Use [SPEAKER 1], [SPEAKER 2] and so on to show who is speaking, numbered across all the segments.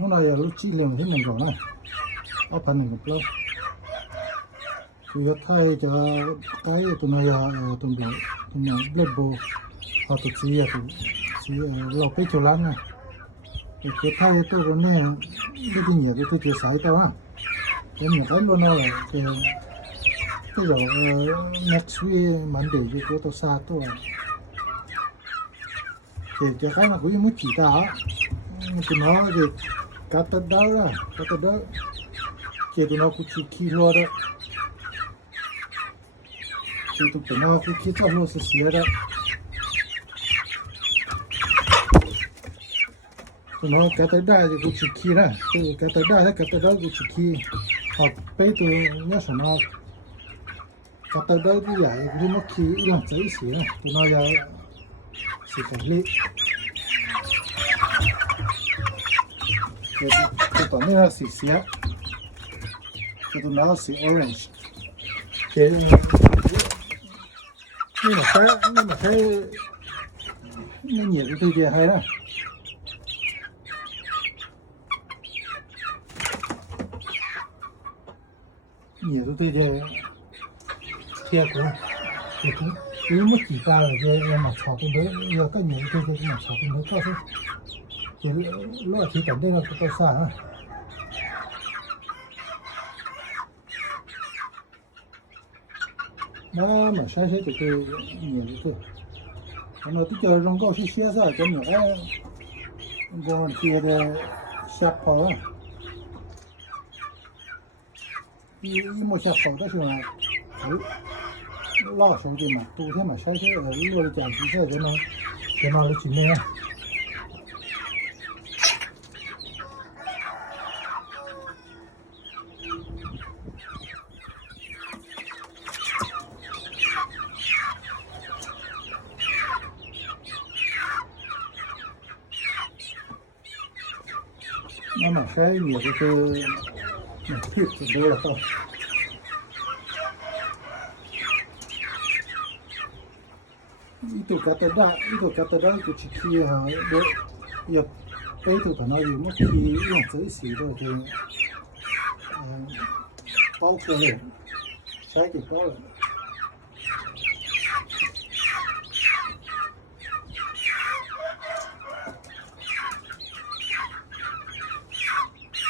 [SPEAKER 1] hôm nay lúc chỉ liền thế mình rồi này ở phần này một lâu thì thay cho cái tụi này là tụi nó tụi này lên bộ họ tụi chỉ là tụi chỉ lọc cái chỗ lắm này thì cái thay tôi cũng nè cái gì nhỉ tôi chưa sải tao á cái mà cái luôn đó là cái cái rồi next week Monday cái của tôi xa tôi thì cái cái mà cũng muốn chỉ tao á nó thì Cata da lá, cata da. Que do nosso tiki lora. Que do nosso que tá nossa senhora. Do nosso cata da do tiki lá. Do cata da é cata da do tiki. Ao peito nossa mal. Cata da do já, do nosso que não sei se é. Do nosso já se completa. Cái cái này là xì xía cái tụi nào là xì orange. Cái nhưng mà cái nhưng mà cái nó nhiều cái thứ kia hay đó nhiều cái tư kia thiệt cũng thiệt cũng nếu mất chỉ ta là cái em mà chọn cái đấy giờ có nhiều cái tư kia mà chọc cái đấy cho thôi 有，落个点肯定的，他啊。那个嘛，筛筛就可以，一年就可。那么这个人工去需要撒，给你按，按这个气的，撒泡啊。你你抹撒泡，到时候呢，哎，那个相对嘛，冬天嘛，筛筛，哎，落了点雨样子撒，就能就能，那怎么？那么开，你这个车子得了。一头 cattle 都一头 cattle 都吃稀哈，我一一头看到有么吃样，包车的，开的多嘞。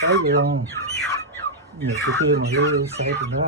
[SPEAKER 1] Thì rồi cái gì nhiều cái kia mà lưu sai thì nó